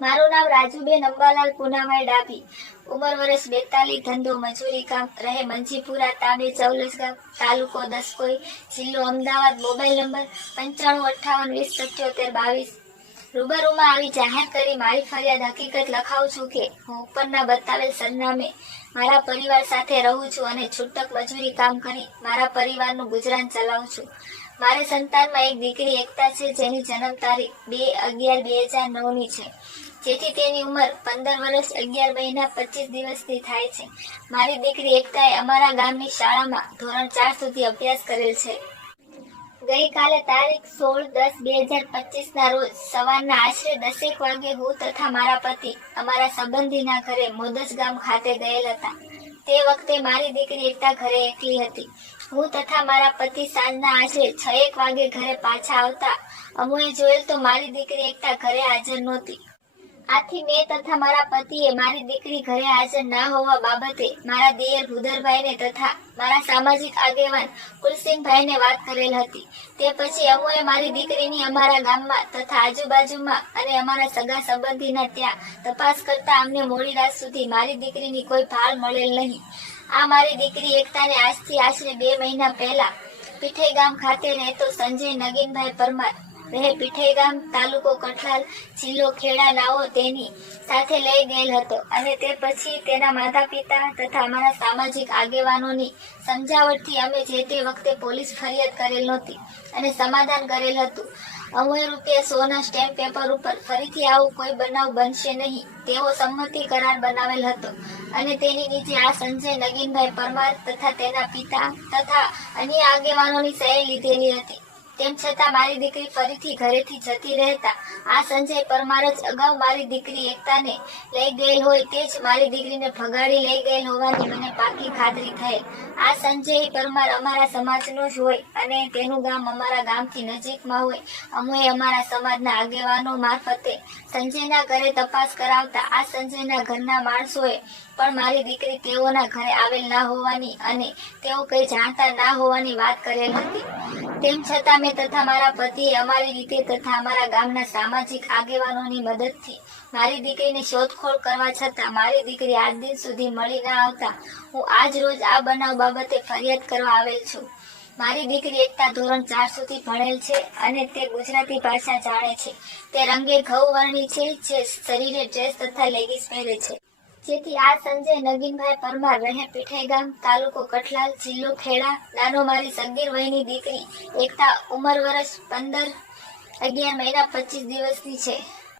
મારું નામ રાજુબેન અંબાલાલ પૂનાભાઈ ડાભી, ઉંમર વર્ષ 42, ધંધો મજૂરી કામ, રહે મંજીપુરા, તાબે ચૌલસ ગામ, તાલુકો દસકોઈ, જિલ્લો અમદાવાદ, મોબાઈલ નંબર 9558207722। રૂબરૂમાં આવી જાહેર કરી મારી ફરિયાદ હકીકત લખાવું છું કે હું ઉપરના બતાવેલ સરનામે મારા પરિવાર સાથે રહું છું અને છૂટક મજૂરી કામ કરી મારા પરિવારનું ગુજરાન ચલાવું છું। મારે સંતાનમાં એક દીકરી એકતા છે, જેની જન્મ તારીખ 2/11/2009 છે, જેથી તેની ઉંમર 15 વર્ષ 11 મહિના 25 દિવસની થાય છે। મારી દીકરી એકતાએ અમારા ગામની શાળામાં ધોરણ 4 સુધી અભ્યાસ કરેલ છે। ગઈકાલે તારીખ 16/10/2025 ના રોજ સવારના આશરે 10 વાગે હું તથા મારા પતિ અમારા સંબંધીના ઘરે મોદજ ગામ ખાતે ગયેલ હતા। તે વખતે મારી દીકરી એકતા ઘરે એકલી હતી। હું તથા મારા પતિ સાંજના આશરે 6 વાગે ઘરે પાછા આવતા અમોએ જોયેલ તો મારી દીકરી એકતા ઘરે હાજર નહોતી। આથી મેં તથા મારા પતિએ મારી દીકરી ઘરે હાજર ના હોવા બાબતે મારા દિયર ભુદરભાઈને તથા મારા સામાજિક આગેવાન કુલસિંહભાઈને વાત કરેલ હતી। તે પછી અમોએ મારી દીકરીની અમારા ગામમાં તથા આજુબાજુમાં અને અમારા સગા સંબંધીના ત્યાં તપાસ કરતા અમને મોડી રાત સુધી મારી દીકરીની કોઈ ભાળ મળેલ નહીં। આ મારી દીકરી એકતાને આજથી આશરે 2 મહિના પહેલા પીઠઈ ગામ ખાતે રહેતો સંજય નગીનભાઈ પરમાર, રહે પીઠઈ ગામ, તાલુકો કઠલાલ, જિલ્લો ખેડા નાઓ તેની સાથે લઈ ગયેલ હતો અને તે પછી તેના માતા પિતા તથા અમારા સામાજિક આગેવાનોની સમજાવટથી અમે જે તે વખતે પોલીસ ફરિયાદ કરેલ નહોતી અને સમાધાન કરેલ હતું। અમોએ ₹100 ના સ્ટેમ્પ પેપર ઉપર ફરીથી આવું કોઈ બનાવ બનશે નહીં તેવો સંમતિ કરાર બનાવેલ હતો અને તેની નીચે આ સંજય નગીનભાઈ પરમાર તથા તેના પિતા તથા અન્ય આગેવાનોની સહી લીધેલી હતી। તેમ છતાં મારી દીકરી ફરીથી ઘરેથી જતી રહેતા આ સંજય પરમાર જ અગાઉ મારી દીકરી એકતાને લઈ ગયેલ હોય તે જ મારી દીકરીને ભગાડી લઈ ગયેલ હોવાની મને પાકી ખાતરી થયેલ। આ સંજય પરમાર અમારા સમાજનો જ હોય અને તેનું ગામ અમારા ગામથી નજીકમાં હોય। અમોએ અમારા સમાજના આગેવાનો મારફતે સંજયના ઘરે તપાસ કરાવતા આ સંજયના ઘરના માણસોએ પણ મારી દીકરી તેઓના ઘરે આવેલ ના હોવાની અને તેઓ કંઈ જાણતા ના હોવાની વાત કરેલ હતી। તેમ છતાં મેં તથા મારા પતિએ અમારી રીતે તથા અમારા ગામના સામાજિક આગેવાનોની મદદથી મારી દીકરીની શોધખોળ કરવા છતાં મારી દીકરી આજ દિન સુધી મળી ના આવતા હું આજ રોજ આ બનાવ બાબતે ફરિયાદ કરવા આવેલ છું। મારી દીકરી એકતા ધોરણ 4 સુધી ભણેલ છે અને તે ગુજરાતી ભાષા જાણે છે। તે રંગે ઘઉં વર્ણી છે, જે શરીરે ડ્રેસ તથા લેગીસ પહેરે છે। જેથી આ સંજય નગીનભાઈ પરમાર, રહે પીઠઈ ગામ, તાલુકો કઠલાલ, જિલ્લો ખેડા નાનો મારી સગીર વયની દીકરી એકતા, ઉંમર વર્ષ 15, 11 મહિના 25 દિવસની છે।